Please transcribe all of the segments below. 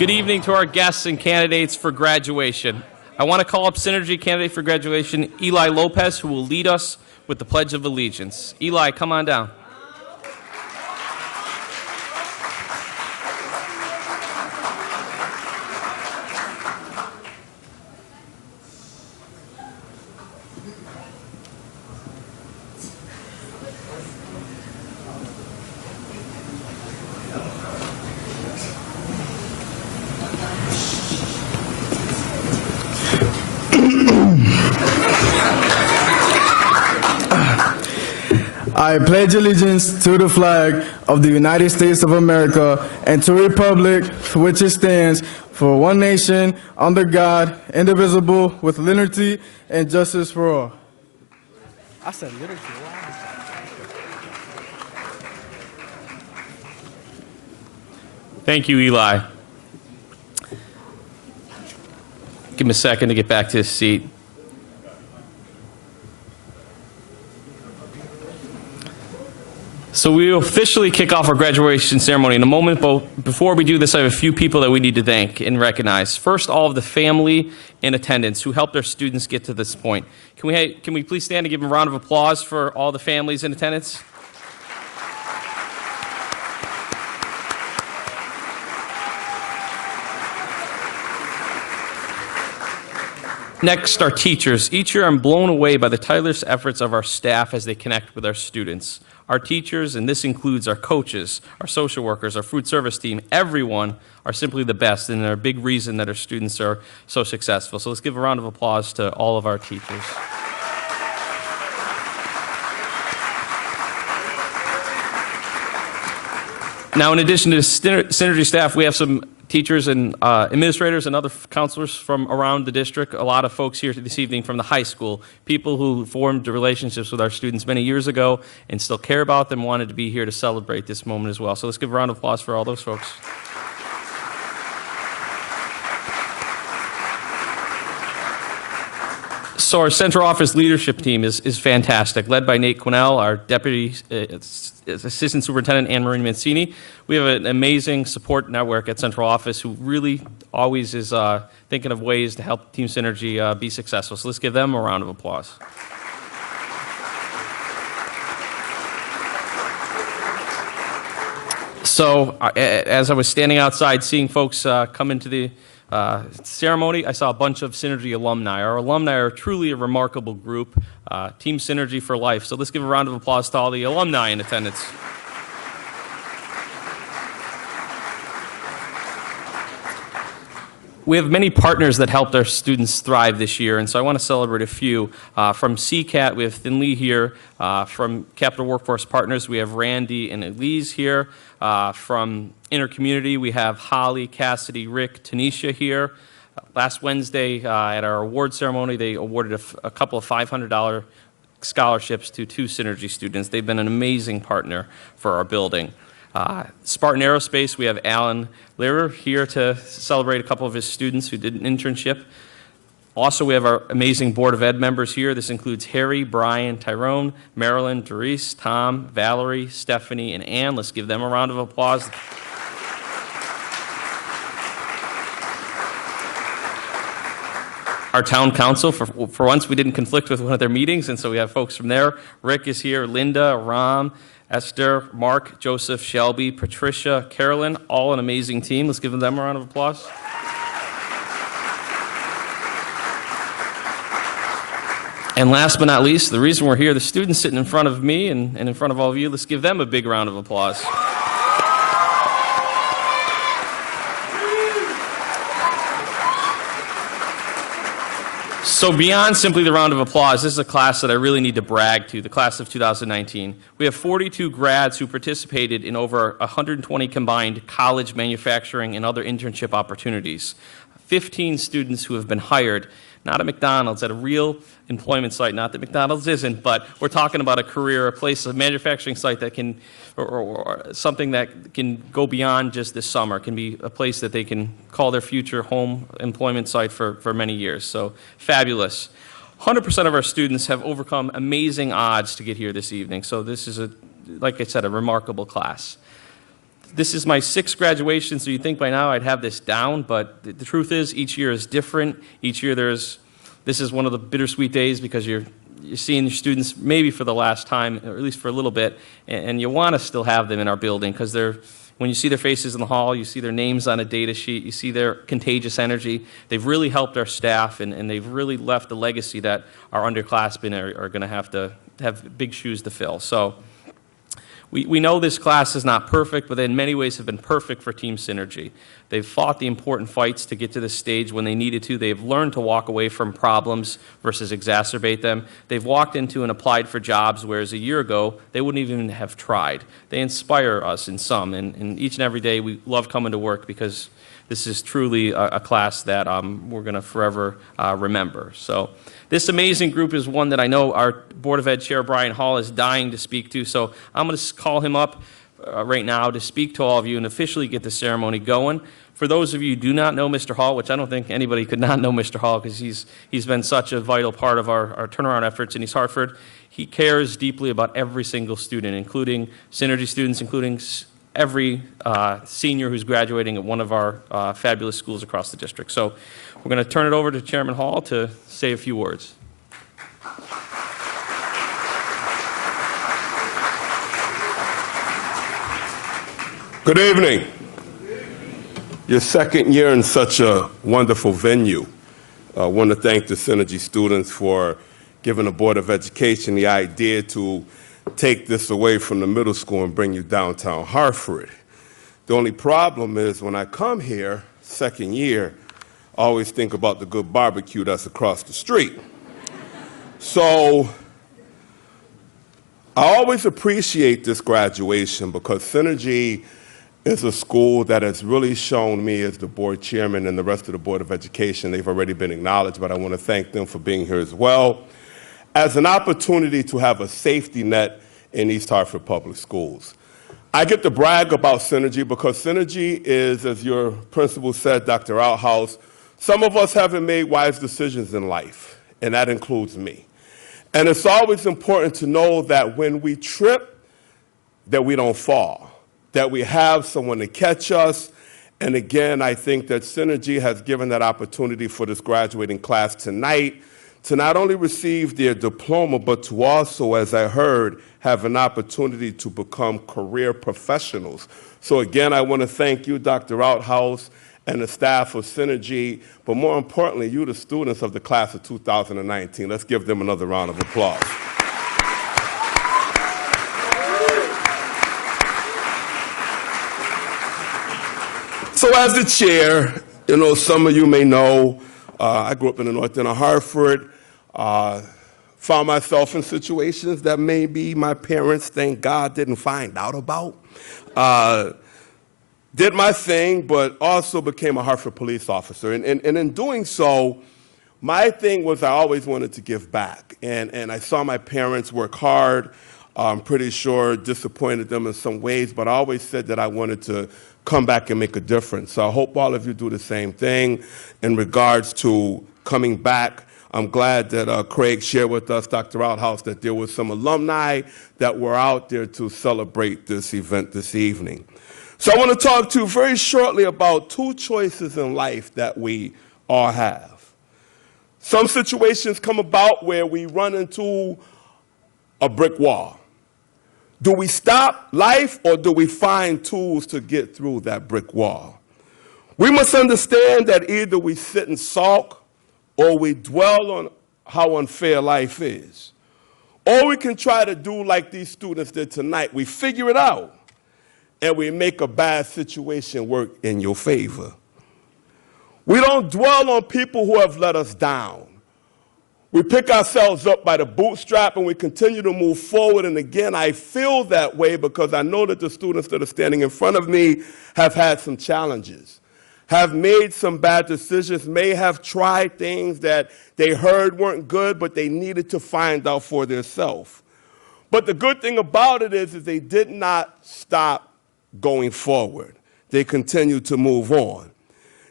Good evening to our guests and candidates for graduation. I want to call up Synergy candidate for graduation, Eli Lopez, who will lead us with the Pledge of Allegiance. Eli, come on down. I pledge allegiance to the flag of the United States of America and to the republic for which it stands, for one nation, under God, indivisible, with liberty and justice for all. I said liberty. Thank you, Eli. Give him a second to get back to his seat. So we will officially kick off our graduation ceremony in a moment, but before we do this, I have a few people that we need to thank and recognize. First, all of the family in attendance who helped our students get to this point. Can we please stand and give them a round of applause for all the families in attendance? Next, our teachers. Each year I'm blown away by the tireless efforts of our staff as they connect with our students. Our teachers, and this includes our coaches, our social workers, our food service team, everyone are simply the best, and they're a big reason that our students are so successful. So let's give a round of applause to all of our teachers. Now, in addition to the Synergy staff, we have some teachers and administrators and other counselors from around the district, a lot of folks here this evening from the high school, people who formed relationships with our students many years ago and still care about them, wanted to be here to celebrate this moment as well. So let's give a round of applause for all those folks. So our central office leadership team is fantastic, led by Nate Quinnell, our Deputy Assistant Superintendent, Anne Marie Mancini. We have an amazing support network at central office who really always is thinking of ways to help Team Synergy be successful. So let's give them a round of applause. So as I was standing outside seeing folks come into the ceremony, I saw a bunch of Synergy alumni. Our alumni are truly a remarkable group, Team Synergy for life. So let's give a round of applause to all the alumni in attendance. We have many partners that helped our students thrive this year, and so I want to celebrate a few. From CCAT, we have Finley here. From Capital Workforce Partners, we have Randy and Elise here. From Intercommunity, we have Holly, Cassidy, Rick, Tanisha here. Last Wednesday at our award ceremony, they awarded a couple of $500 scholarships to 2 Synergy students. They've been an amazing partner for our building. Spartan Aerospace, we have Alan Lehrer here to celebrate a couple of his students who did an internship. Also, we have our amazing Board of Ed members here. This includes Harry, Brian, Tyrone, Marilyn, Doris, Tom, Valerie, Stephanie, and Ann. Let's give them a round of applause. Our town council, for once we didn't conflict with one of their meetings, and so we have folks from there. Rick is here, Linda, Ram, Esther, Mark, Joseph, Shelby, Patricia, Carolyn, all an amazing team. Let's give them a round of applause. And last but not least, the reason we're here, the students sitting in front of me and in front of all of you, let's give them a big round of applause. So beyond simply the round of applause, this is a class that I really need to brag to, the class of 2019. We have 42 grads who participated in over 120 combined college, manufacturing, and other internship opportunities. 15 students who have been hired, not at McDonald's, at a real employment site. Not that McDonald's isn't, but we're talking about a career, a place, a manufacturing site that can, or something that can go beyond just this summer. It can be a place that they can call their future home employment site for many years. So fabulous. 100% of our students have overcome amazing odds to get here this evening. So this is, like I said, a remarkable class. This is my 6th graduation, so you'd think by now I'd have this down, but the truth is each year is different. Each year this is one of the bittersweet days because you're seeing your students maybe for the last time, or at least for a little bit, and you want to still have them in our building because when you see their faces in the hall, you see their names on a data sheet, you see their contagious energy. They've really helped our staff, and they've really left a legacy that our underclassmen are going to have big shoes to fill. So we know this class is not perfect, but in many ways have been perfect for team synergy. They've fought the important fights to get to this stage when they needed to. They've learned to walk away from problems versus exacerbate them. They've walked into and applied for jobs, whereas a year ago, they wouldn't even have tried. They inspire us in some, and each and every day we love coming to work because this is truly a class that we're going to forever remember. So this amazing group is one that I know our Board of Ed Chair, Brian Hall, is dying to speak to. So I'm going to call him up right now to speak to all of you and officially get the ceremony going. For those of you who do not know Mr. Hall, which I don't think anybody could not know Mr. Hall because he's been such a vital part of our turnaround efforts in East Hartford. He cares deeply about every single student, including Synergy students, including every senior who's graduating at one of our fabulous schools across the district. So we're going to turn it over to Chairman Hall to say a few words. Good evening. Your second year in such a wonderful venue. I want to thank the Synergy students for giving the Board of Education the idea to take this away from the middle school and bring you downtown Hartford. The only problem is when I come here, second year, I always think about the good barbecue that's across the street. So I always appreciate this graduation because Synergy is a school that has really shown me as the board chairman and the rest of the Board of Education, they've already been acknowledged, but I want to thank them for being here as well, as an opportunity to have a safety net in East Hartford Public Schools. I get to brag about Synergy because Synergy is, as your principal said, Dr. Outhouse, some of us haven't made wise decisions in life, and that includes me. And it's always important to know that when we trip, that we don't fall, that we have someone to catch us. And again, I think that Synergy has given that opportunity for this graduating class tonight to not only receive their diploma, but to also, as I heard, have an opportunity to become career professionals. So again, I want to thank you, Dr. Outhouse, and the staff of Synergy, but more importantly, you, the students of the class of 2019. Let's give them another round of applause. So as the chair, some of you may know, I grew up in the north end of Hartford, found myself in situations that maybe my parents, thank God, didn't find out about. Did my thing, but also became a Hartford police officer. And in doing so, my thing was I always wanted to give back. And I saw my parents work hard. I'm pretty sure disappointed them in some ways, but I always said that I wanted to come back and make a difference. So I hope all of you do the same thing in regards to coming back. I'm glad that Craig shared with us, Dr. Outhouse, that there was some alumni that were out there to celebrate this event this evening. So I want to talk to you very shortly about two choices in life that we all have. Some situations come about where we run into a brick wall. Do we stop life or do we find tools to get through that brick wall? We must understand that either we sit and sulk or we dwell on how unfair life is. Or we can try to do like these students did tonight. We figure it out and we make a bad situation work in your favor. We don't dwell on people who have let us down. We pick ourselves up by the bootstrap and we continue to move forward. And again, I feel that way because I know that the students that are standing in front of me have had some challenges, have made some bad decisions, may have tried things that they heard weren't good, but they needed to find out for themselves. But the good thing about it is they did not stop going forward. They continued to move on.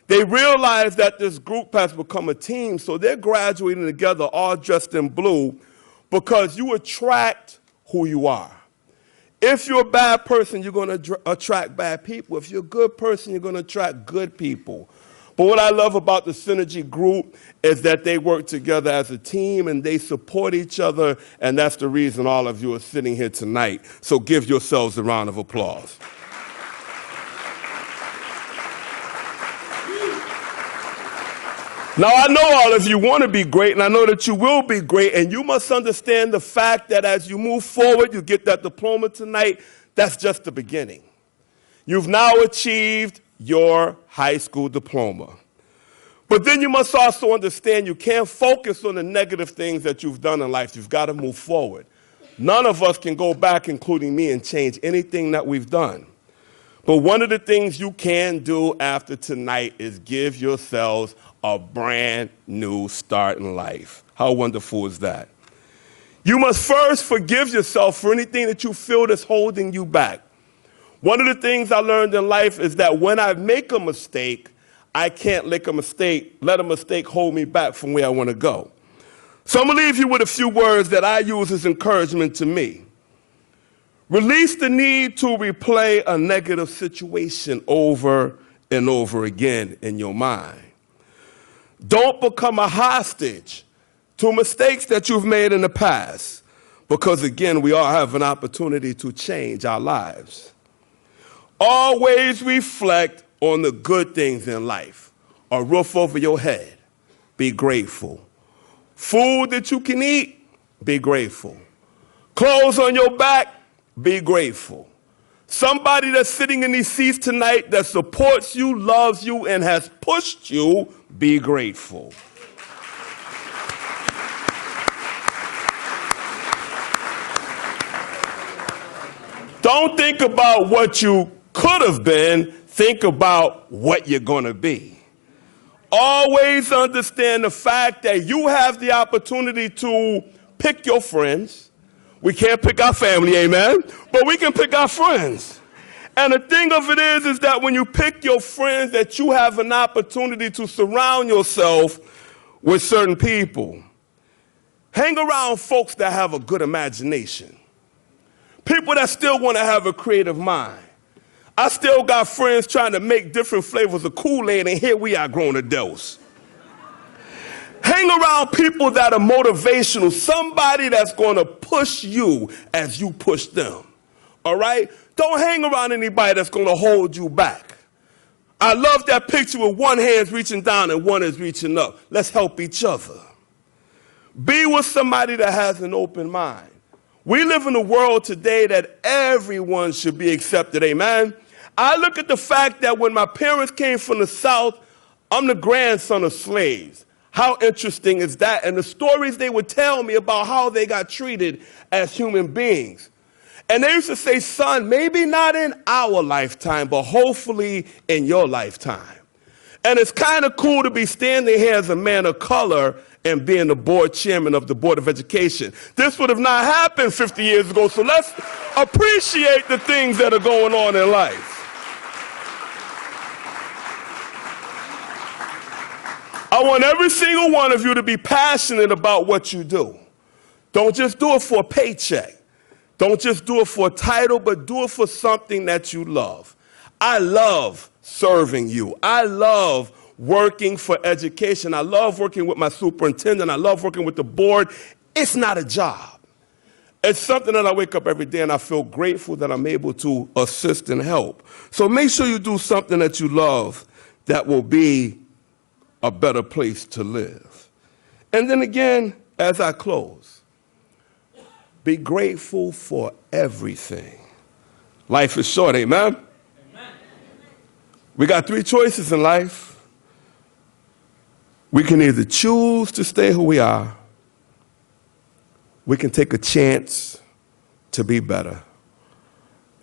They realize that this group has become a team, so they're graduating together all dressed in blue because you attract who you are. If you're a bad person, you're going to attract bad people. If you're a good person, you're going to attract good people. But what I love about the Synergy group is that they work together as a team and they support each other, and that's the reason all of you are sitting here tonight. So give yourselves a round of applause. Now, I know all of you want to be great, and I know that you will be great, and you must understand the fact that as you move forward, you get that diploma tonight, that's just the beginning. You've now achieved your high school diploma. But then you must also understand you can't focus on the negative things that you've done in life. You've got to move forward. None of us can go back, including me, and change anything that we've done. But one of the things you can do after tonight is give yourselves a brand new start in life. How wonderful is that? You must first forgive yourself for anything that you feel that's holding you back. One of the things I learned in life is that when I make a mistake, I can't let a mistake hold me back from where I want to go. So I'm going to leave you with a few words that I use as encouragement to me. Release the need to replay a negative situation over and over again in your mind. Don't become a hostage to mistakes that you've made in the past, because, again, we all have an opportunity to change our lives. Always reflect on the good things in life. A roof over your head, be grateful. Food that you can eat, be grateful. Clothes on your back, be grateful. Somebody that's sitting in these seats tonight that supports you, loves you, and has pushed you, be grateful. Don't think about what you could have been, think about what you're going to be. Always understand the fact that you have the opportunity to pick your friends. We can't pick our family, amen? But we can pick our friends. And the thing of it is that when you pick your friends, that you have an opportunity to surround yourself with certain people. Hang around folks that have a good imagination. People that still want to have a creative mind. I still got friends trying to make different flavors of Kool-Aid, and here we are grown adults. Hang around people that are motivational, somebody that's going to push you as you push them, all right? Don't hang around anybody that's going to hold you back. I love that picture with one hand's reaching down and one is reaching up. Let's help each other. Be with somebody that has an open mind. We live in a world today that everyone should be accepted, amen? I look at the fact that when my parents came from the South, I'm the grandson of slaves. How interesting is that? And the stories they would tell me about how they got treated as human beings. And they used to say, son, maybe not in our lifetime, but hopefully in your lifetime. And it's kind of cool to be standing here as a man of color and being the board chairman of the Board of Education. This would have not happened 50 years ago, so let's appreciate the things that are going on in life. I want every single one of you to be passionate about what you do. Don't just do it for a paycheck. Don't just do it for a title, but do it for something that you love. I love serving you. I love working for education. I love working with my superintendent. I love working with the board. It's not a job. It's something that I wake up every day and I feel grateful that I'm able to assist and help. So make sure you do something that you love that will be a better place to live. And then again, as I close, be grateful for everything. Life is short, amen? Amen. We got 3 choices in life. We can either choose to stay who we are, we can take a chance to be better.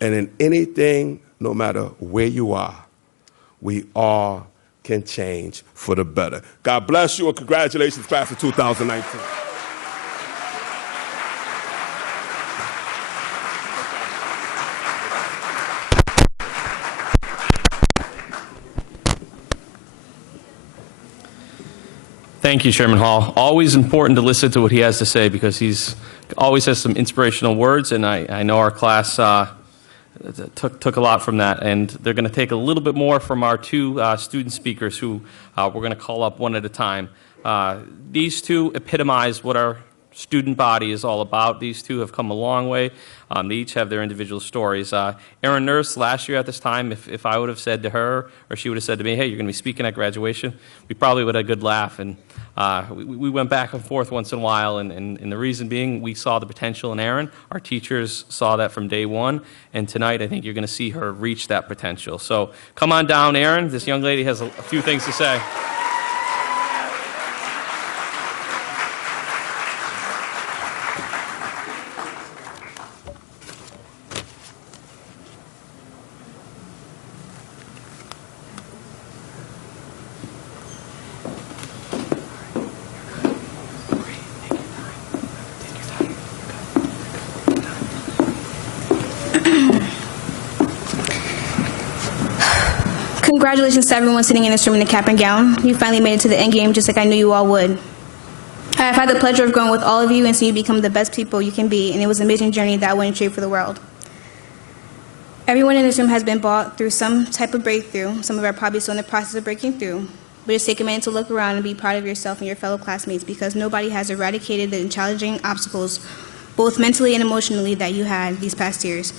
And in anything, no matter where you are, we all can change for the better. God bless you and congratulations, class of 2019. Thank you, Chairman Hall. Always important to listen to what he has to say because he's always has some inspirational words, and I know our class took a lot from that, and they're going to take a little bit more from our two student speakers who we're going to call up one at a time. These two epitomize what our student body is all about. These two have come a long way. They each have their individual stories. Erin Nurse, last year at this time, if I would have said to her, or she would have said to me, hey, you're going to be speaking at graduation, we probably would have had a good laugh. And we went back and forth once in a while, and the reason being, we saw the potential in Erin. Our teachers saw that from day one, and tonight I think you're going to see her reach that potential. So come on down, Erin. This young lady has a few things to say. Congratulations to everyone sitting in this room in the cap and gown. You finally made it to the end game just like I knew you all would. I have had the pleasure of growing with all of you and seeing you become the best people you can be, and it was an amazing journey that I wouldn't trade for the world. Everyone in this room has been brought through some type of breakthrough. Some of are probably still in the process of breaking through. But just take a minute to look around and be proud of yourself and your fellow classmates, because nobody has eradicated the challenging obstacles, both mentally and emotionally, that you had these past years,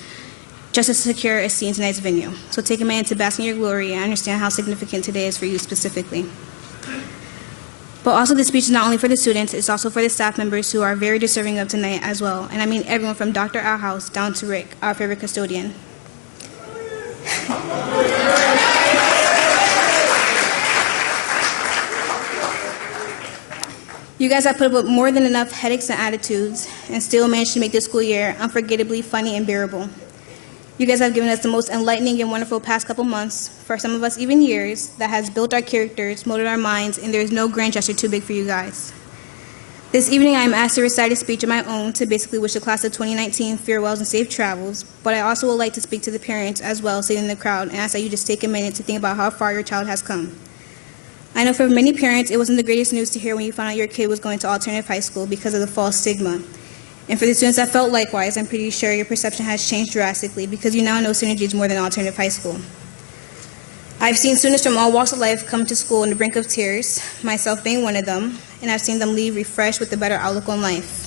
just to secure a seat in tonight's venue. So take a minute to bask in your glory and understand how significant today is for you specifically. But also, this speech is not only for the students, it's also for the staff members who are very deserving of tonight as well. And I mean everyone from Dr. Outhouse down to Rick, our favorite custodian. You guys have put up with more than enough headaches and attitudes and still managed to make this school year unforgettably funny and bearable. You guys have given us the most enlightening and wonderful past couple months, for some of us even years, that has built our characters, molded our minds, and there is no grand gesture too big for you guys. This evening I am asked to recite a speech of my own to basically wish the class of 2019 farewells and safe travels, but I also would like to speak to the parents as well sitting in the crowd and ask that you just take a minute to think about how far your child has come. I know for many parents it wasn't the greatest news to hear when you found out your kid was going to alternative high school because of the false stigma. And for the students that felt likewise, I'm pretty sure your perception has changed drastically because you now know Synergy is more than alternative high school. I've seen students from all walks of life come to school on the brink of tears, myself being one of them, and I've seen them leave refreshed with a better outlook on life.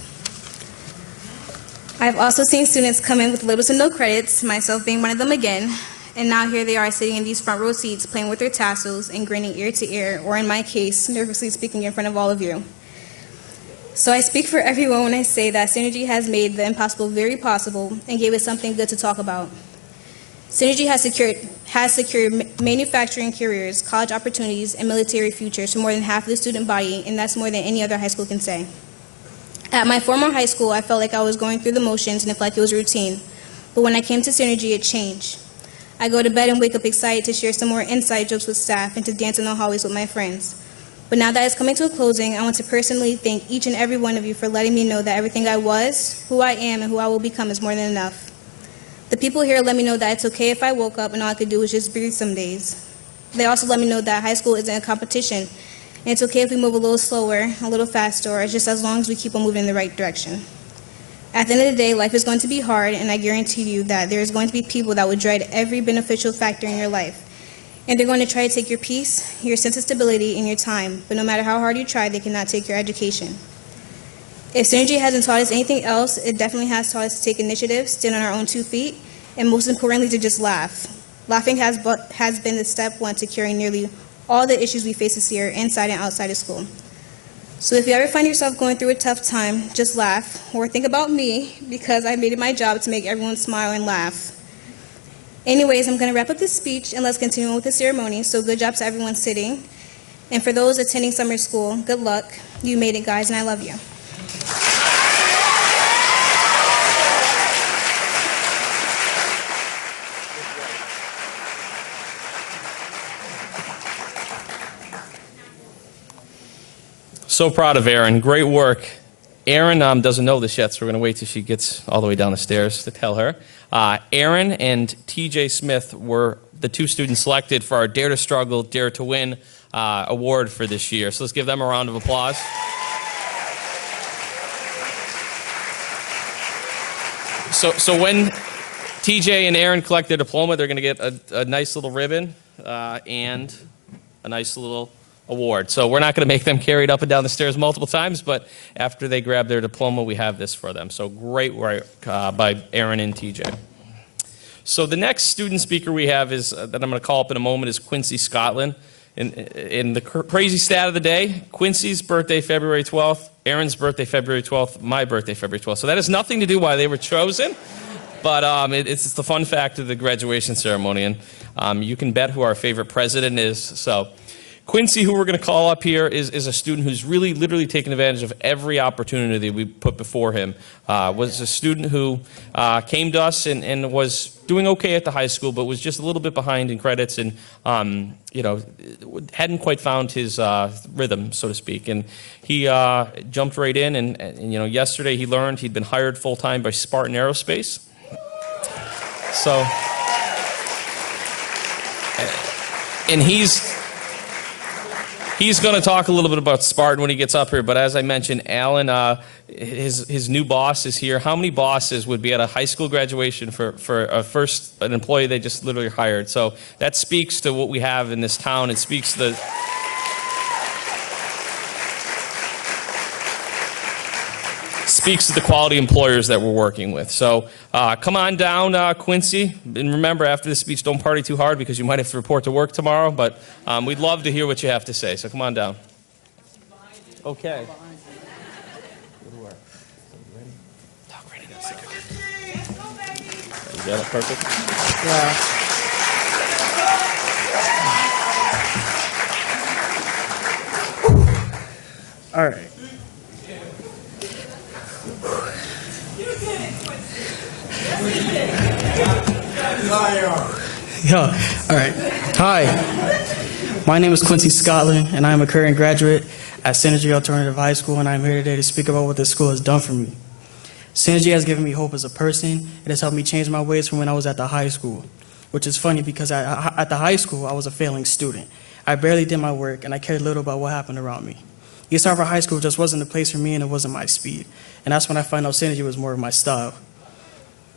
I've also seen students come in with little to no credits, myself being one of them again, and now here they are sitting in these front row seats playing with their tassels and grinning ear to ear, or in my case, nervously speaking in front of all of you. So I speak for everyone when I say that Synergy has made the impossible very possible and gave us something good to talk about. Synergy has secured manufacturing careers, college opportunities, and military futures for more than half of the student body, and that's more than any other high school can say. At my former high school, I felt like I was going through the motions and it felt like it was routine. But when I came to Synergy, it changed. I go to bed and wake up excited to share some more inside jokes with staff and to dance in the hallways with my friends. But now that it's coming to a closing, I want to personally thank each and every one of you for letting me know that everything I was, who I am, and who I will become is more than enough. The people here let me know that it's okay if I woke up and all I could do was just breathe some days. They also let me know that high school isn't a competition, and it's okay if we move a little slower, a little faster, or just as long as we keep on moving in the right direction. At the end of the day, life is going to be hard, and I guarantee you that there is going to be people that will dread every beneficial factor in your life. And they're going to try to take your peace, your sense of stability, and your time. But no matter how hard you try, they cannot take your education. If Synergy hasn't taught us anything else, it definitely has taught us to take initiative, stand on our own 2 feet, and most importantly, to just laugh. Laughing has been the step one to curing nearly all the issues we face this year, inside and outside of school. So if you ever find yourself going through a tough time, just laugh, or think about me, because I made it my job to make everyone smile and laugh. Anyways, I'm going to wrap up this speech, and let's continue on with the ceremony. So good job to everyone sitting. And for those attending summer school, good luck. You made it, guys, and I love you. So proud of Erin. Great work. Erin doesn't know this yet, so we're going to wait till she gets all the way down the stairs to tell her. Erin and TJ Smith were the two students selected for our Dare to Struggle, Dare to Win award for this year. So let's give them a round of applause. So when TJ and Aaron collect their diploma, they're going to get a nice little ribbon and a nice little award. So we're not going to make them carry it up and down the stairs multiple times, but after they grab their diploma, we have this for them. So great work by Aaron and TJ. So the next student speaker we have is that I'm going to call up in a moment is Quincy Scotland. In the crazy stat of the day, Quincy's birthday February 12th, Aaron's birthday February 12th, my birthday February 12th. So that has nothing to do why they were chosen, but it's the fun fact of the graduation ceremony. And you can bet who our favorite president is. So Quincy, who we're going to call up here, is a student who's really literally taken advantage of every opportunity we put before him. Was a student who came to us and was doing okay at the high school, but was just a little bit behind in credits and, hadn't quite found his rhythm, so to speak. And he jumped right in and yesterday he learned he'd been hired full-time by Spartan Aerospace. So, and he's going to talk a little bit about Spartan when he gets up here, but as I mentioned, Alan, his new boss is here. How many bosses would be at a high school graduation for an employee they just literally hired? So that speaks to what we have in this town. It speaks to the quality employers that we're working with. So come on down, Quincy. And remember, after the speech, don't party too hard because you might have to report to work tomorrow. But we'd love to hear what you have to say. So come on down. Okay. Talk right into the You got it perfect? Yeah. All right. All right. Hi, my name is Quincy Scotland, and I'm a current graduate at Synergy Alternative High School, and I'm here today to speak about what this school has done for me. Synergy has given me hope as a person. It has helped me change my ways from when I was at the high school, which is funny because at the high school, I was a failing student. I barely did my work, and I cared little about what happened around me. East Hartford High School just wasn't the place for me, and it wasn't my speed. And that's when I found out Synergy was more of my style.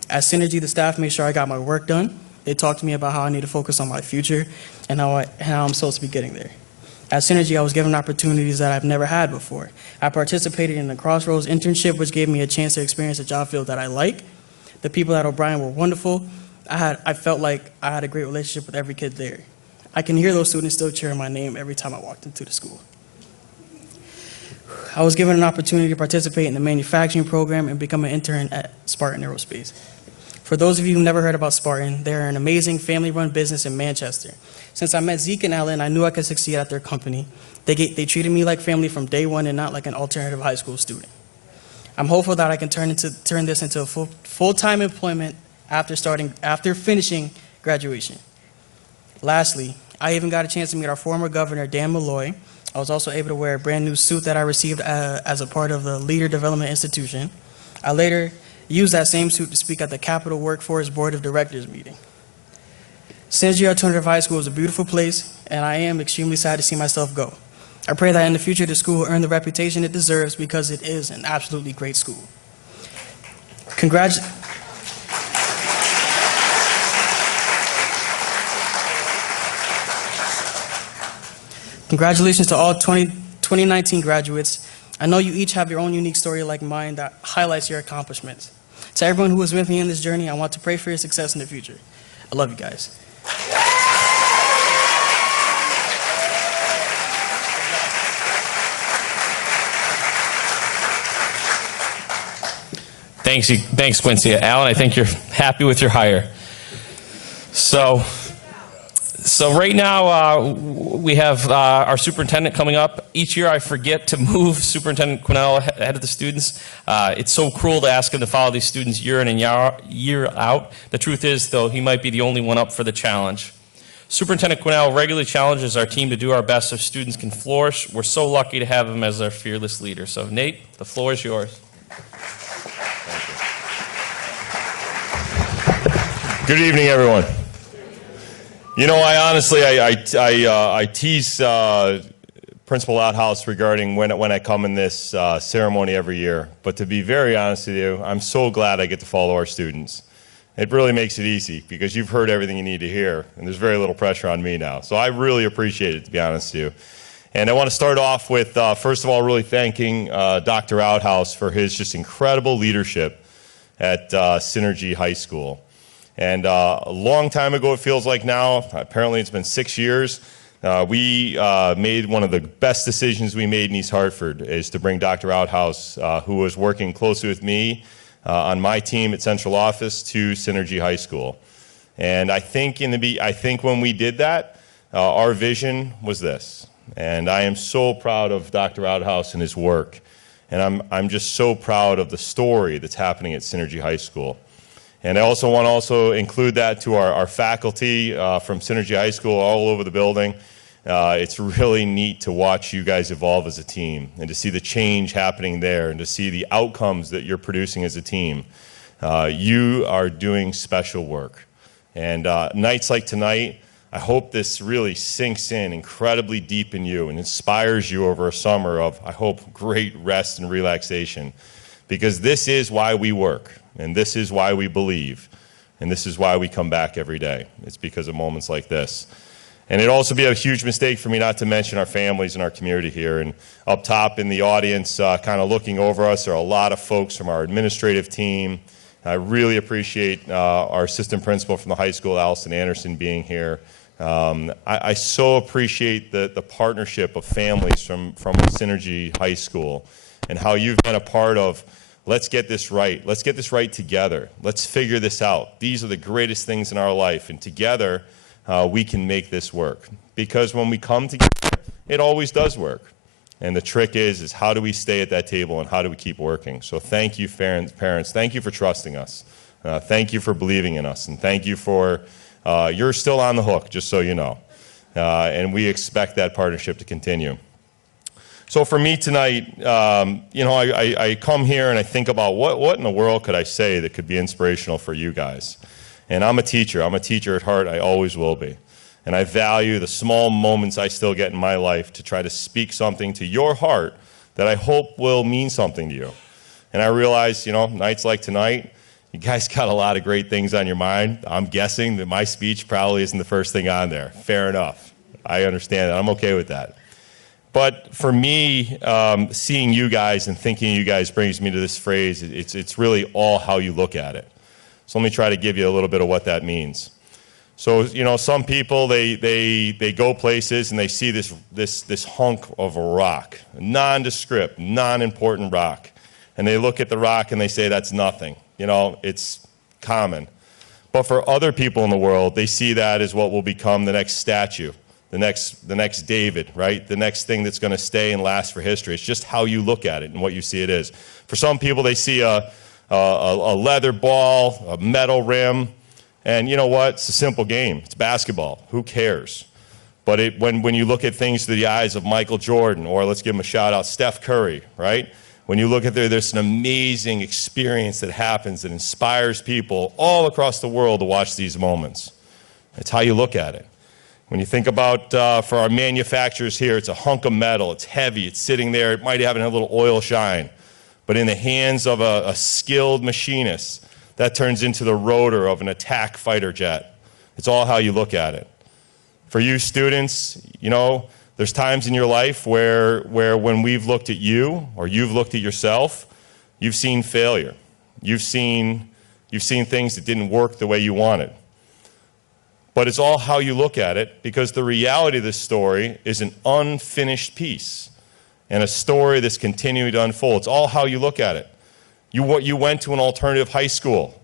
At Synergy, the staff made sure I got my work done. They talked to me about how I need to focus on my future and how I'm supposed to be getting there. At Synergy, I was given opportunities that I've never had before. I participated in the Crossroads internship, which gave me a chance to experience a job field that I like. The people at O'Brien were wonderful. I felt like I had a great relationship with every kid there. I can hear those students still cheering my name every time I walked into the school. I was given an opportunity to participate in the manufacturing program and become an intern at Spartan Aerospace. For those of you who've never heard about Spartan, they're an amazing family-run business in Manchester. Since I met Zeke and Ellen, I knew I could succeed at their company. They treated me like family from day one and not like an alternative high school student. I'm hopeful that I can turn this into a full-time employment after finishing graduation. Lastly, I even got a chance to meet our former governor, Dan Malloy. I was also able to wear a brand new suit that I received as a part of the Leader Development Institution. I later used that same suit to speak at the Capital Workforce Board of Directors meeting. Synergy Alternative High School is a beautiful place, and I am extremely sad to see myself go. I pray that in the future the school will earn the reputation it deserves because it is an absolutely great school. Congratulations to all 2019 graduates. I know you each have your own unique story like mine that highlights your accomplishments. To everyone who was with me in this journey, I want to pray for your success in the future. I love you guys. Thanks, Quincy. Alan, I think you're happy with your hire. So right now, we have our superintendent coming up. Each year I forget to move Superintendent Quinnell ahead of the students. It's so cruel to ask him to follow these students year in and year out. The truth is, though, he might be the only one up for the challenge. Superintendent Quinnell regularly challenges our team to do our best so students can flourish. We're so lucky to have him as our fearless leader. So, Nate, the floor is yours. Good evening, everyone. You know, I honestly tease Principal Outhouse regarding when I come in this ceremony every year. But to be very honest with you, I'm so glad I get to follow our students. It really makes it easy because you've heard everything you need to hear, and there's very little pressure on me now. So I really appreciate it, to be honest with you. And I want to start off with, first of all, really thanking Dr. Outhouse for his just incredible leadership at Synergy High School. And a long time ago, it feels like now, apparently it's been 6 years, we made one of the best decisions we made in East Hartford is to bring Dr. Outhouse, who was working closely with me on my team at Central Office, to Synergy High School. And I think when we did that, our vision was this. And I am so proud of Dr. Outhouse and his work. And I'm just so proud of the story that's happening at Synergy High School. And I also want to include that to our faculty from Synergy High School all over the building. It's really neat to watch you guys evolve as a team and to see the change happening there and to see the outcomes that you're producing as a team. You are doing special work. And nights like tonight, I hope this really sinks in incredibly deep in you and inspires you over a summer of, I hope, great rest and relaxation. Because this is why we work, and this is why we believe, and this is why we come back every day. It's because of moments like this. And it'd also be a huge mistake for me not to mention our families and our community here. And up top in the audience, kind of looking over us, there are a lot of folks from our administrative team. I really appreciate our assistant principal from the high school, Allison Anderson, being here. I so appreciate the partnership of families from Synergy High School and how you've been a part of, let's get this right. Let's get this right together. Let's figure this out. These are the greatest things in our life, and together we can make this work. Because when we come together, it always does work. And the trick is how do we stay at that table and how do we keep working? So thank you, parents. Thank you for trusting us. Thank you for believing in us. And thank you for you're still on the hook, just so you know. And we expect that partnership to continue. So for me tonight, I come here and I think about what in the world could I say that could be inspirational for you guys. And I'm a teacher. I'm a teacher at heart. I always will be. And I value the small moments I still get in my life to try to speak something to your heart that I hope will mean something to you. And I realize, nights like tonight, you guys got a lot of great things on your mind. I'm guessing that my speech probably isn't the first thing on there. Fair enough. I understand that. I'm okay with that. But for me, seeing you guys and thinking you guys brings me to this phrase, it's really all how you look at it. So let me try to give you a little bit of what that means. So, some people, they go places and they see this hunk of a rock, a nondescript, non-important rock. And they look at the rock and they say, that's nothing. It's common. But for other people in the world, they see that as what will become the next statue, the next David, right? The next thing that's going to stay and last for history. It's just how you look at it and what you see it is. For some people, they see a leather ball, a metal rim, and you know what? It's a simple game. It's basketball. Who cares? But when you look at things through the eyes of Michael Jordan, or let's give him a shout out, Steph Curry, right? When you look at there's an amazing experience that happens that inspires people all across the world to watch these moments. It's how you look at it. When you think about, for our manufacturers here, it's a hunk of metal. It's heavy. It's sitting there. It might have a little oil shine. But in the hands of a skilled machinist, that turns into the rotor of an attack fighter jet. It's all how you look at it. For you students, there's times in your life where when we've looked at you or you've looked at yourself, you've seen failure. You've seen things that didn't work the way you wanted. But it's all how you look at it, because the reality of this story is an unfinished piece and a story that's continuing to unfold. It's all how you look at it. You went to an alternative high school,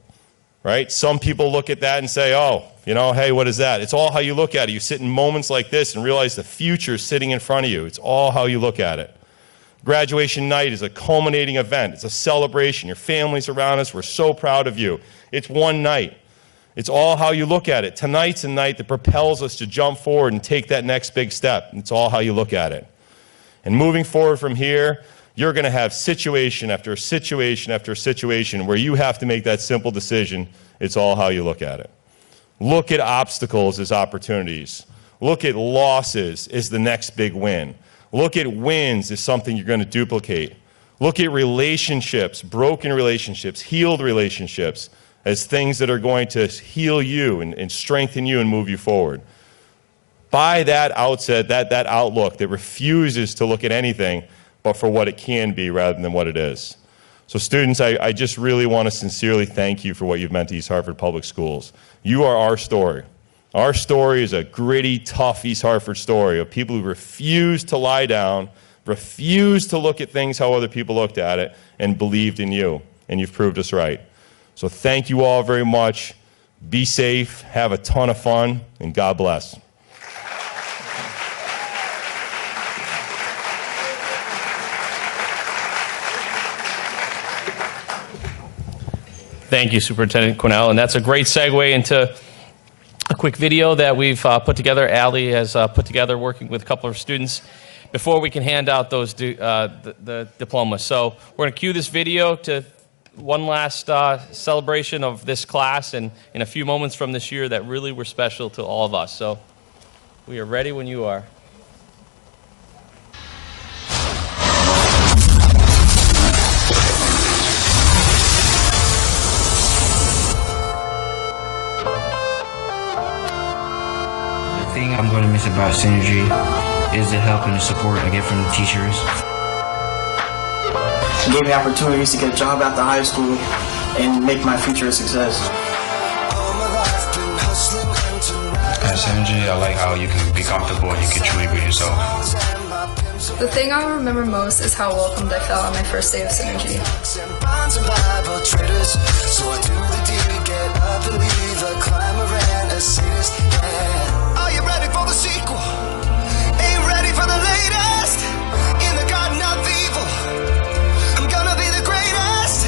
right? Some people look at that and say, oh, hey, what is that? It's all how you look at it. You sit in moments like this and realize the future is sitting in front of you. It's all how you look at it. Graduation night is a culminating event. It's a celebration. Your family's around us. We're so proud of you. It's one night. It's all how you look at it. Tonight's a night that propels us to jump forward and take that next big step. It's all how you look at it. And moving forward from here, you're going to have situation after situation after situation where you have to make that simple decision. It's all how you look at it. Look at obstacles as opportunities. Look at losses as the next big win. Look at wins as something you're going to duplicate. Look at relationships, broken relationships, healed relationships, as things that are going to heal you and strengthen you and move you forward. By that outset, that outlook that refuses to look at anything but for what it can be rather than what it is. So students, I just really want to sincerely thank you for what you've meant to East Hartford Public Schools. You are our story. Our story is a gritty, tough East Hartford story of people who refused to lie down, refused to look at things how other people looked at it, and believed in you. And you've proved us right. So thank you all very much. Be safe, have a ton of fun, and God bless. Thank you, Superintendent Quinnell. And that's a great segue into a quick video that we've put together. Allie has put together working with a couple of students before we can hand out those the diplomas. So we're going to cue this video to one last celebration of this class and in a few moments from this year that really were special to all of us. So we are ready when you are. The thing I'm going to miss about Synergy is the help and the support I get from the teachers. It gave me opportunities to get a job after high school and make my future a success. At Synergy, I like how you can be comfortable and you can truly be yourself. The thing I'll remember most is how welcomed I felt on my first day of Synergy. Are you ready for the sequel? Ain't ready for the latest? In the garden of evil, I'm gonna be the greatest.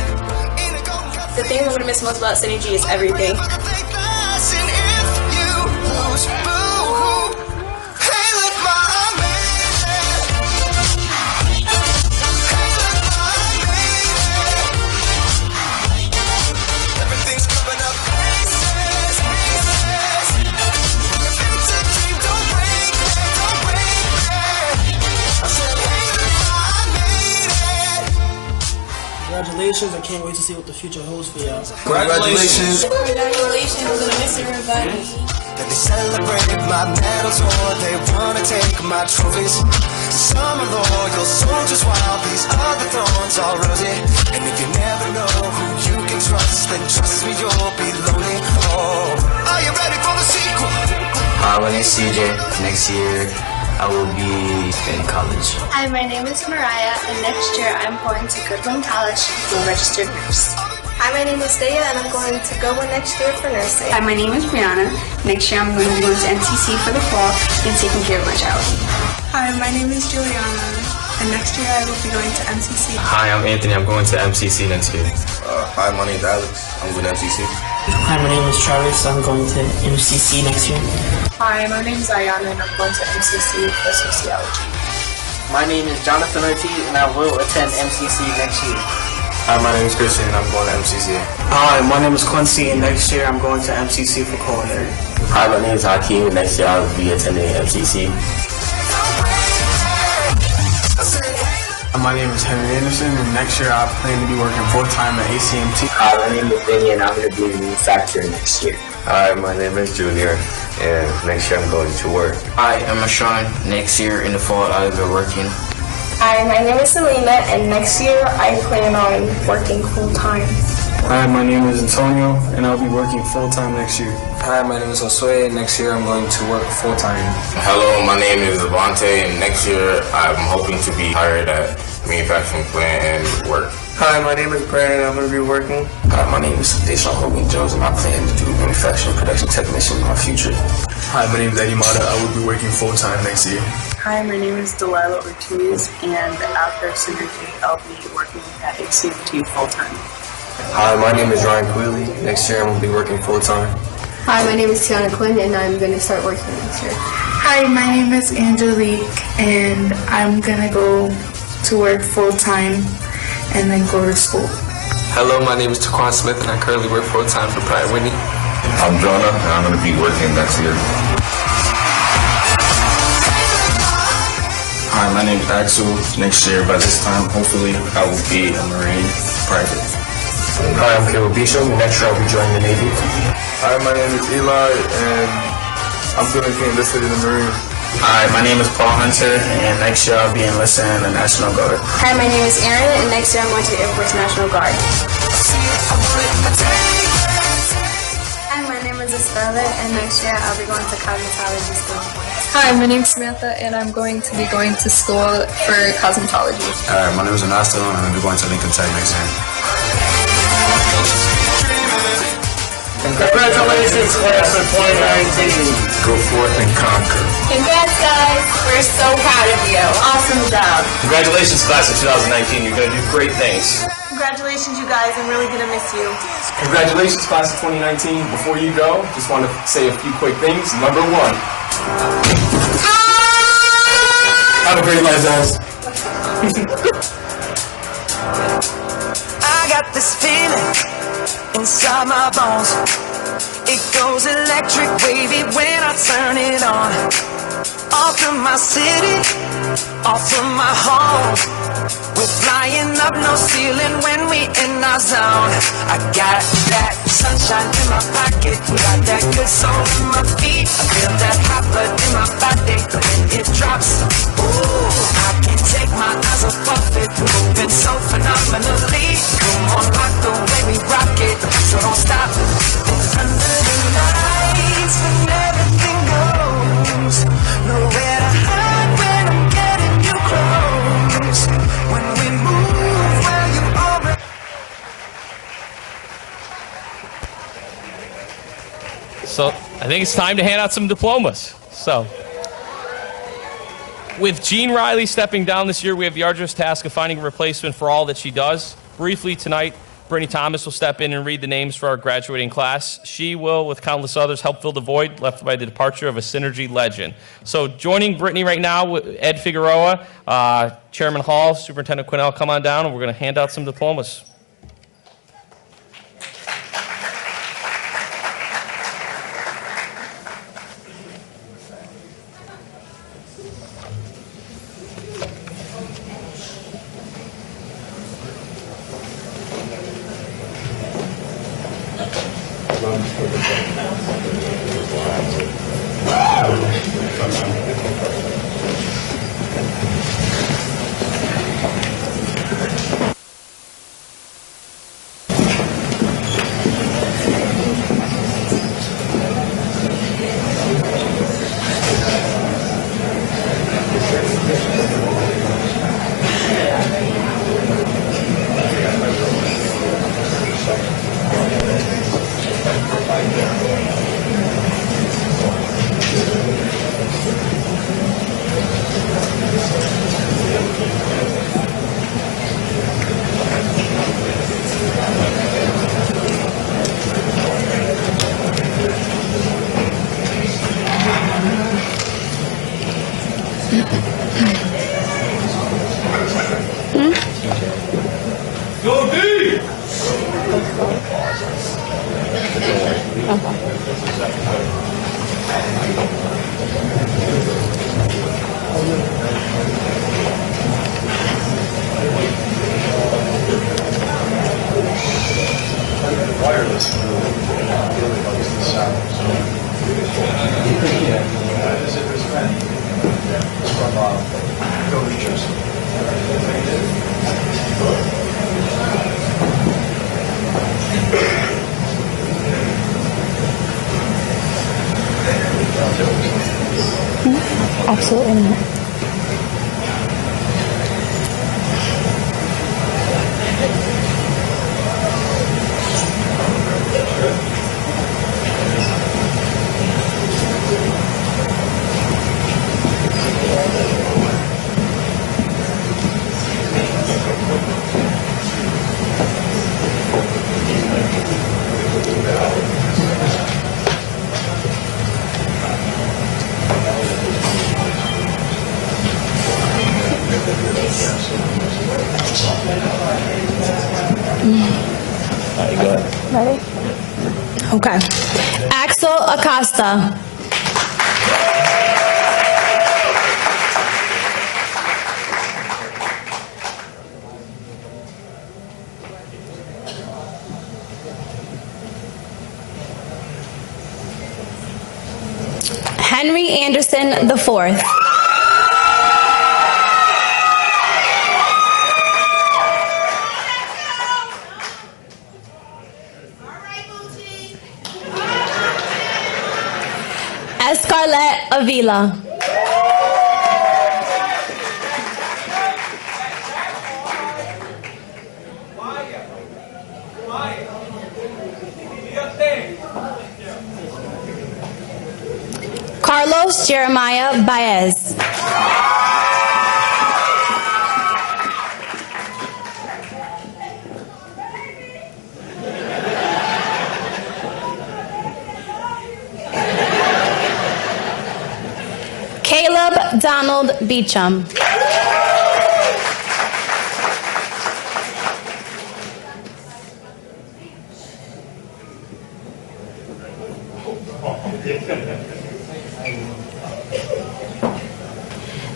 In the golden cup. The thing I'm going to miss most about Synergy is everything. Congratulations, I can't wait to see what the future holds for y'all. Congratulations. Congratulations, I'm going to miss everybody. That they celebrate my medals or they wanna take my trophies. Some are loyal soldiers while these other thorns are rosy. And if you never know who you can trust, then trust me, you'll be lonely. Oh, are you ready for the sequel? Hi, my name's CJ. Next year, I will be in college. Hi, my name is Mariah, and next year I'm going to Goodwin College to be a registered nurse. Hi, my name is Daya, and I'm going to go in next year for nursing. Hi, my name is Brianna. Next year I'm going to be going to MTC for the fall and taking care of my child. Hi, my name is Juliana, and next year I will be going to MCC. Hi, I'm Anthony. I'm going to MCC next year. Hi, my name is Alex. I'm going to MCC. Hi, my name is Travis. I'm going to MCC next year. Hi, my name is Ayana, and I'm going to MCC for sociology. My name is Jonathan Ortiz, and I will attend MCC next year. Hi, my name is Christian, and I'm going to MCC. Hi, my name is Quincy, and next year I'm going to MCC for culinary. Hi, my name is Hakeem, and next year I'll be attending MCC. My name is Henry Anderson, and next year I plan to be working full-time at ACMT. Hi, my name is Vinny, and I'm going to be in manufacturing next year. Hi, my name is Junior, and next year I'm going to work. Hi, I'm Rashawn. Next year in the fall, I'll be working. Hi, my name is Selena, and next year I plan on working full-time. Hi, my name is Antonio, and I'll be working full-time next year. Hi, my name is Josue, and next year I'm going to work full-time. Hello, my name is Avante, and next year I'm hoping to be hired at manufacturing plant and work. Hi, my name is Brandon. I'm going to be working. Hi, my name is Deshaun Hogan Jones, and I plan to do manufacturing production technician in my future. Hi, my name is Eddie Mata. I will be working full-time next year. Hi, my name is Delilah Ortiz, and after Synergy, I'll be working at ACMT full-time. Hi, my name is Ryan Quilly. Next year I'm going to be working full-time. Hi, my name is Tiana Quinn, and I'm going to start working next year. Hi, my name is Angelique, and I'm going to go to work full-time and then go to school. Hello, my name is Taquan Smith, and I currently work full-time for Pratt Whitney. I'm Jonah, and I'm going to be working next year. Hi, Hi, my name is Axel. Next year, by this time, hopefully, I will be a Marine private. Hi, I'm Caleb Bishop. Next year, I'll be joining the Navy. Hi, my name is Eli, and I'm going to be enlisted in the Marines. Hi, my name is Paul Hunter, and next year I'll be enlisted in the National Guard. Hi, my name is Aaron, and next year I'm going to the Air Force National Guard. Hi, my name is Estella, and next year I'll be going to cosmetology school. Hi, my name is Samantha, and I'm going to be going to school for cosmetology. Hi, my name is Anasto, and I'm going to be going to Lincoln Tech next year. Congratulations, class of 2019. Go forth and conquer. Congrats, guys. We're so proud of you. Awesome job. Congratulations, class of 2019. You're going to do great things. Congratulations, you guys. I'm really going to miss you. Congratulations, class of 2019. Before you go, just want to say a few quick things. Number one. Have a great life, guys. I got this feeling inside my bones. It goes electric wavy when I turn it on. Off from my city, off from my home. We're flying up, no ceiling when we in our zone. I got that sunshine in my pocket, got that good soul in my feet. I feel that hot blood in my body when it drops. Ooh, I can't take my eyes off it, moving so phenomenally. Come on, rock the way we rock it, so don't stop. It's under the lights when everything goes. Nowhere to hide when I'm getting you close. When we move, well, you already. So I think it's time to hand out some diplomas. So with Jean Riley stepping down this year, we have the arduous task of finding a replacement for all that she does. Briefly tonight, Brittany Thomas will step in and read the names for our graduating class. She will, with countless others, help fill the void left by the departure of a Synergy legend. So joining Brittany right now, Ed Figueroa, Chairman Hall, Superintendent Quinnell, come on down, and we're going to hand out some diplomas. Absolutely not. Ready? Okay. Axel Acosta. the fourth. Escarlett Avila. Carlos Jeremiah Baez. Caleb Donald Beecham.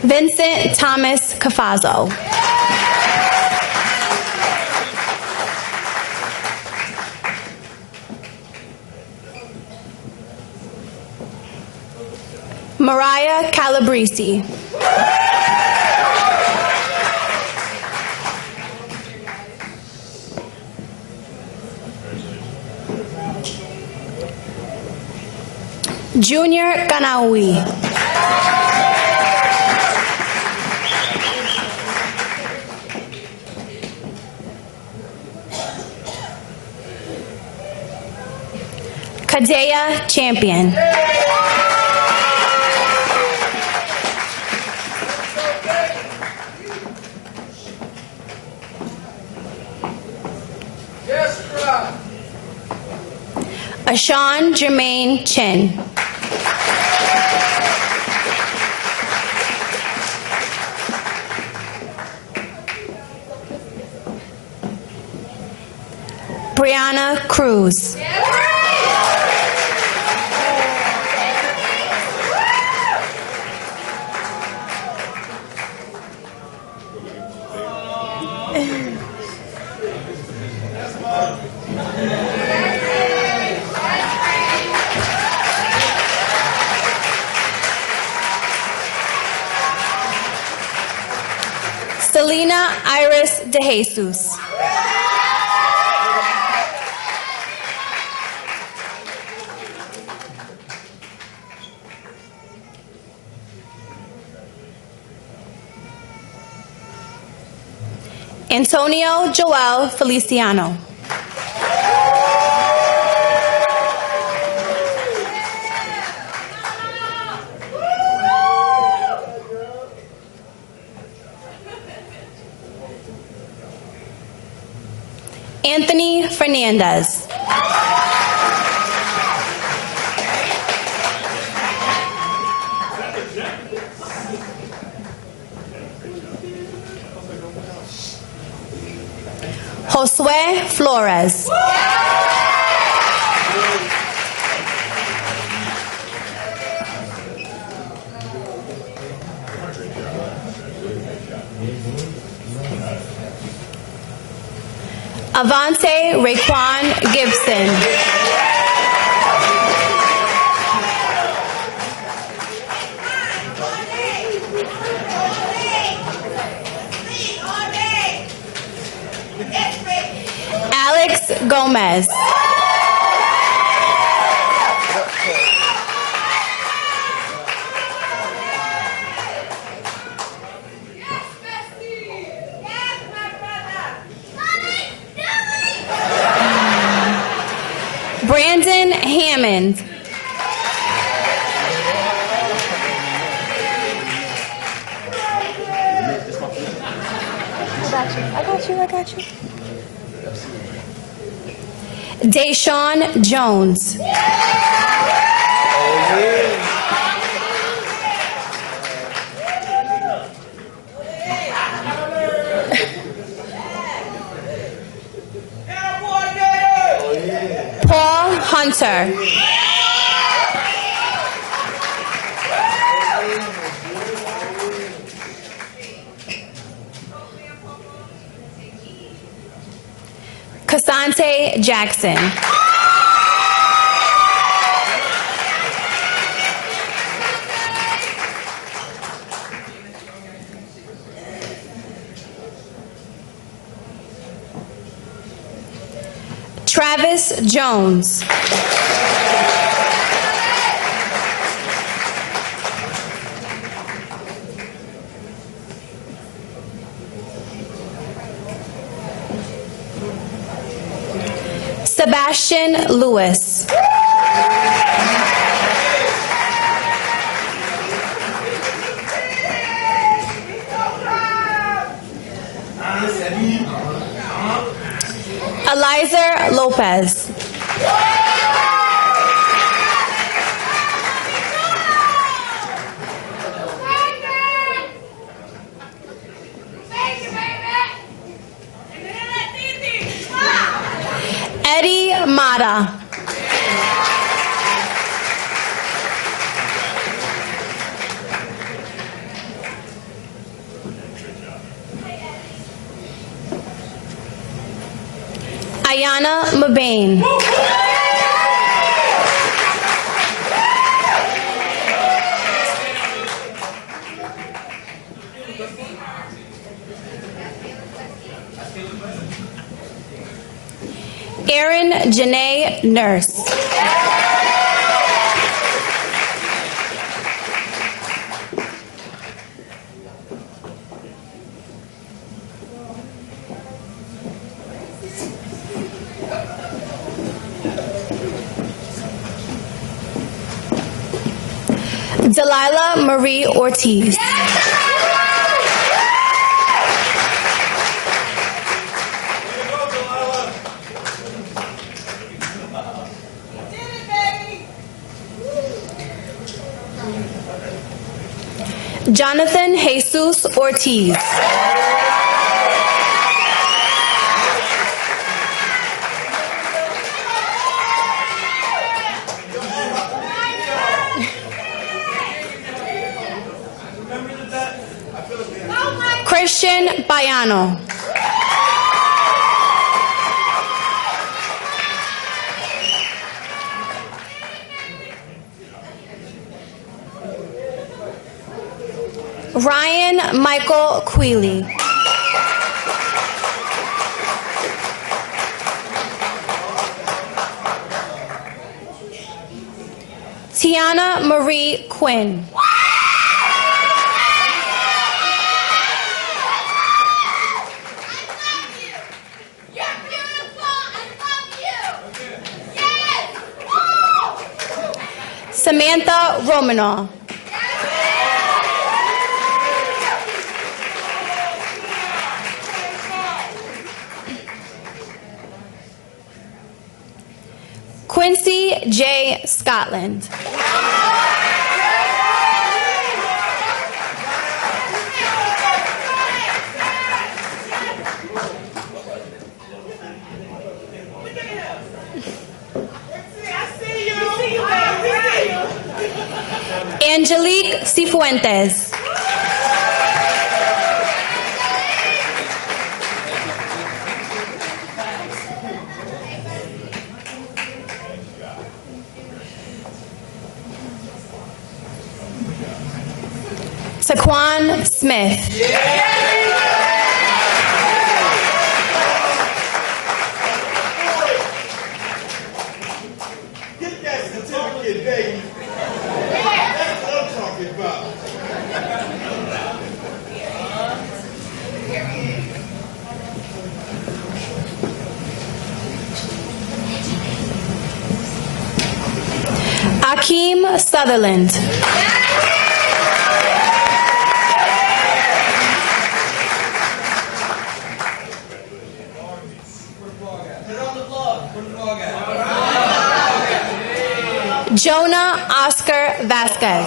Vincent Thomas Cafazo. Mariah Calabrese. Junior Kanawi. Kadea Champion. Ashawn Jermaine Chin. Brianna Cruz. Selena Iris De Jesus. Antonio Joel Feliciano. Anthony Fernandez. Josue Flores. Avante Raekwon Gibson. Alex Gomez. Brandon Hammond. I got you. Deshaun Jones. Paul Hunter. Casante Jackson. Travis Jones. Sebastian Lewis. Eliza Lopez. Eddie Mata. Ayana Mabane. Erin Janae Nurse. Delilah Marie Ortiz. Jonathan Jesus Ortiz. Christian Bayano. Ryan Michael Queely. Tiana Marie Quinn. Samantha Romano. Quincy J. Scotland. Angelique Cifuentes. Taquan Smith. Akeem Sutherland. Jonah Oscar Vasquez.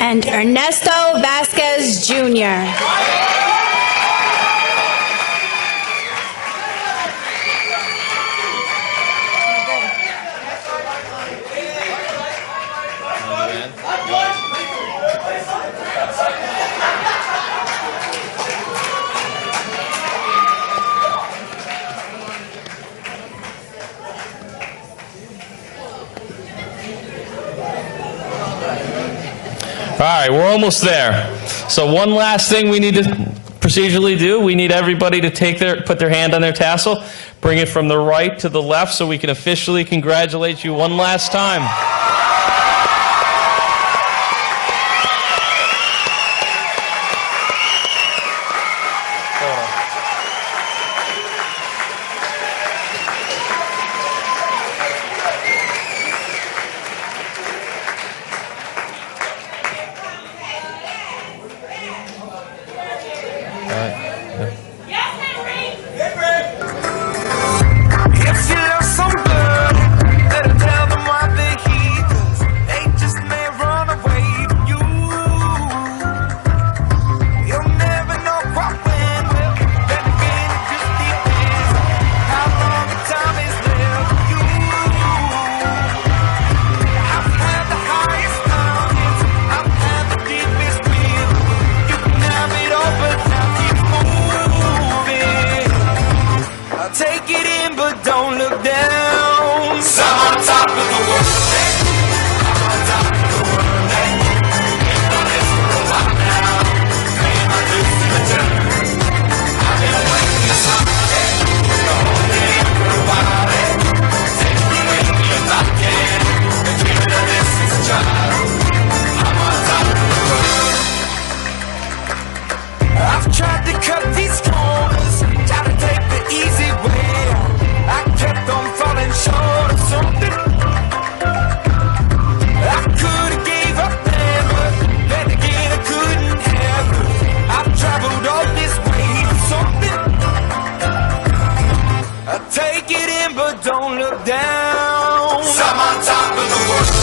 And Ernesto Vasquez Jr. right, we're almost there. So one last thing we need to procedurally do, we need everybody to put their hand on their tassel, bring it from the right to the left so we can officially congratulate you one last time. Take it in, but don't look down. So I'm on top of the world. I'm on top of the world. Been on this for a while now. Paying my dues to the turn. I've been waiting for something. Holding in for a while. Take me with me if I can. Been dreaming of this since a child. I'm on top of the world. I've tried to cut these corners. Tried to take the easy way. I kept on falling short of something. I could have gave up then, but then again I couldn't have. I've traveled all this way for something. I take it in, but don't look down. 'Cause I'm on top of the world.